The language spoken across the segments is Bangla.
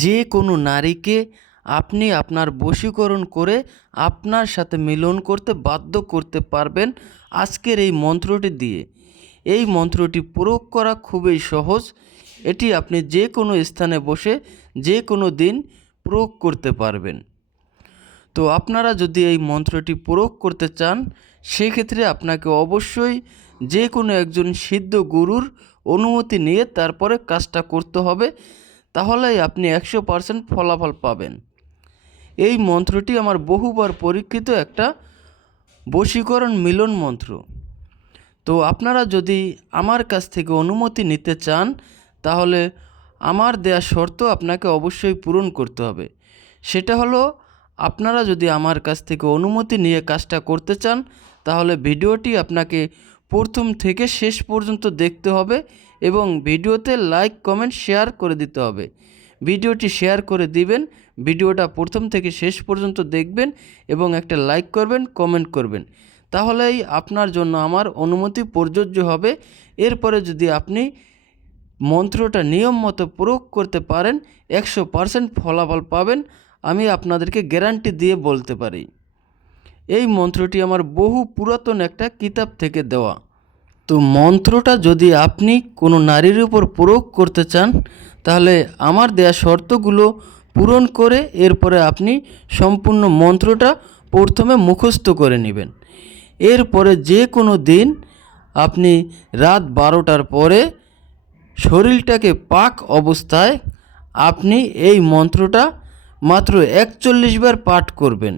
যে কোনো নারীকে আপনি আপনার বশীকরণ করে আপনার সাথে মিলন করতে বাধ্য করতে পারবেন আজকের এই মন্ত্রটি দিয়ে। এই মন্ত্রটি প্রয়োগ করা খুবই সহজ। এটি আপনি যে কোনো স্থানে বসে যে কোনো দিন প্রয়োগ করতে পারবেন। তো আপনারা যদি এই মন্ত্রটি প্রয়োগ করতে চান সেক্ষেত্রে আপনাকে অবশ্যই যে কোনো একজন সিদ্ধ গুরুর অনুমতি নিয়ে তারপরে কাজটা করতে হবে, তাহলেই আপনি 100% ফলাফল পাবেন। এই মন্ত্রটি আমার বহুবার পরীক্ষিত একটা বশীকরণ মিলন মন্ত্র। তো আপনারা যদি আমার কাছ থেকে অনুমতি নিতে চান তাহলে আমার দেয়া শর্ত আপনাকে অবশ্যই পূরণ করতে হবে। সেটা হলো, আপনারা যদি আমার কাছ থেকে অনুমতি নিয়ে কাজটা করতে চান তাহলে ভিডিওটি আপনাকে প্রথম থেকে শেষ পর্যন্ত দেখতে হবে এবং ভিডিওতে লাইক কমেন্ট শেয়ার করে দিতে হবে। ভিডিওটি শেয়ার করে দিবেন, ভিডিওটা প্রথম থেকে শেষ পর্যন্ত দেখবেন এবং একটা লাইক করবেন, কমেন্ট করবেন, তাহলেই আপনার জন্য আমার অনুমতি প্রযোজ্য হবে। এরপরে যদি আপনি মন্ত্রটা নিয়ম মতো প্রয়োগ করতে পারেন 100% ফলাফল পাবেন, আমি আপনাদেরকে গ্যারান্টি দিয়ে বলতে পারি। এই মন্ত্রটি আমার বহু পুরাতন একটা কিতাব থেকে দেওয়া। তো মন্ত্রটা যদি আপনি কোনো নারীর উপর প্রয়োগ করতে চান তাহলে আমার দেয়া শর্তগুলো পূরণ করে এরপরে আপনি সম্পূর্ণ মন্ত্রটা প্রথমে মুখস্থ করে নেবেন। এরপরে যে কোনো দিন আপনি রাত 12টার পরে শরীরটাকে পাক অবস্থায় আপনি এই মন্ত্রটা মাত্র 41 বার পাঠ করবেন।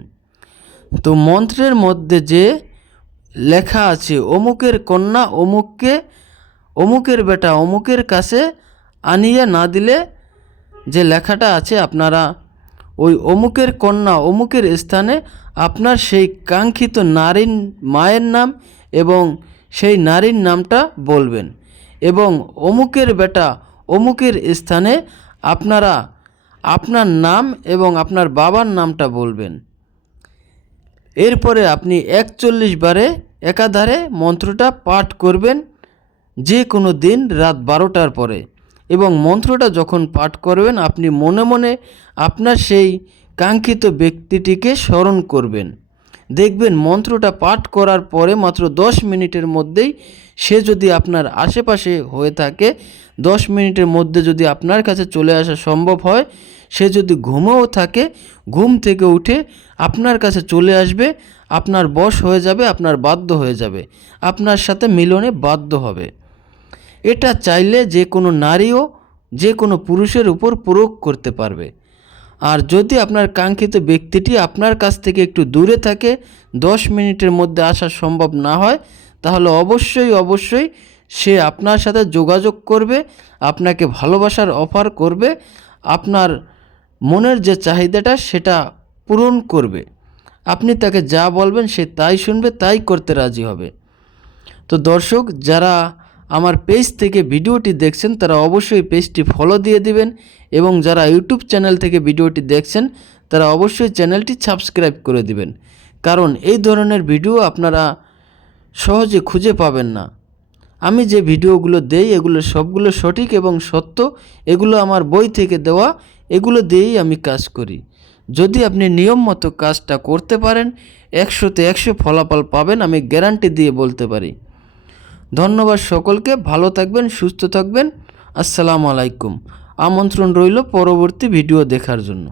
তো মন্ত্রের মধ্যে যে লেখা আছে, অমুকের কন্যা অমুককে, অমুকের বেটা অমুকের কাছে আনিয়া না দিলে, যে লেখাটা আছে আপনারা ওই অমুকের কন্যা অমুকের স্থানে আপনার সেই কাঙ্ক্ষিত নারীর মায়ের নাম এবং সেই নারীর নামটা বলবেন এবং অমুকের বেটা অমুকের স্থানে আপনারা আপনার নাম এবং আপনার বাবার নামটা বলবেন। এরপরে আপনি 41 বারে একাধারে মন্ত্রটা পাঠ করবেন যে কোনো দিন রাত 12টার পরে। এবং মন্ত্রটা যখন পাঠ করবেন আপনি মনে মনে আপনার সেই কাঙ্ক্ষিত ব্যক্তিটিকে স্মরণ করবেন। দেখবেন মন্ত্রটা পাঠ করার পরে মাত্র 10 মিনিটের মধ্যেই সে যদি আপনার আশেপাশে হয়ে থাকে, 10 মিনিটের মধ্যে যদি আপনার কাছে চলে আসা সম্ভব হয়, সে যদি ঘুমেও থাকে ঘুম থেকে উঠে আপনার কাছে চলে আসবে, আপনার বশ হয়ে যাবে, আপনার বাধ্য হয়ে যাবে, আপনার সাথে মিলনে বাধ্য হবে। এটা চাইলে যে কোনো নারীও যে কোনো পুরুষের উপর প্রয়োগ করতে পারবে। আর যদি আপনার কাঙ্ক্ষিত ব্যক্তিটি আপনার কাছ থেকে একটু দূরে থাকে, 10 মিনিটের মধ্যে আসা সম্ভব না হয়, তাহলে অবশ্যই সে আপনার সাথে যোগাযোগ করবে, আপনাকে ভালোবাসার অফার করবে, আপনার মনের যে চাহিদাটা সেটা পূরণ করবে। আপনি তাকে যা বলবেন সে তাই শুনবে, তাই করতে রাজি হবে। তো দর্শক, যারা আমার পেজ থেকে ভিডিওটি দেখছেন তারা অবশ্যই পেজটি ফলো দিয়ে দিবেন এবং যারা ইউটিউব চ্যানেল থেকে ভিডিওটি দেখছেন তারা অবশ্যই চ্যানেলটি সাবস্ক্রাইব করে দিবেন, কারণ এই ধরনের ভিডিও আপনারা সহজে খুঁজে পাবেন না। আমি যে ভিডিওগুলো দেই এগুলো সবগুলো সঠিক এবং সত্য, এগুলো আমার বই থেকে দেওয়া, এগুলো দিয়েই আমি কাজ করি। যদি আপনি নিয়ম মতো কাজটা করতে পারেন 100তে 100 ফলাফল পাবেন, আমি গ্যারান্টি দিয়ে বলতে পারি। ধন্যবাদ সকলকে, ভালো থাকবেন, সুস্থ থাকবেন। আসসালামু আলাইকুম। আমন্ত্রণ রইল পরবর্তী ভিডিও দেখার জন্য।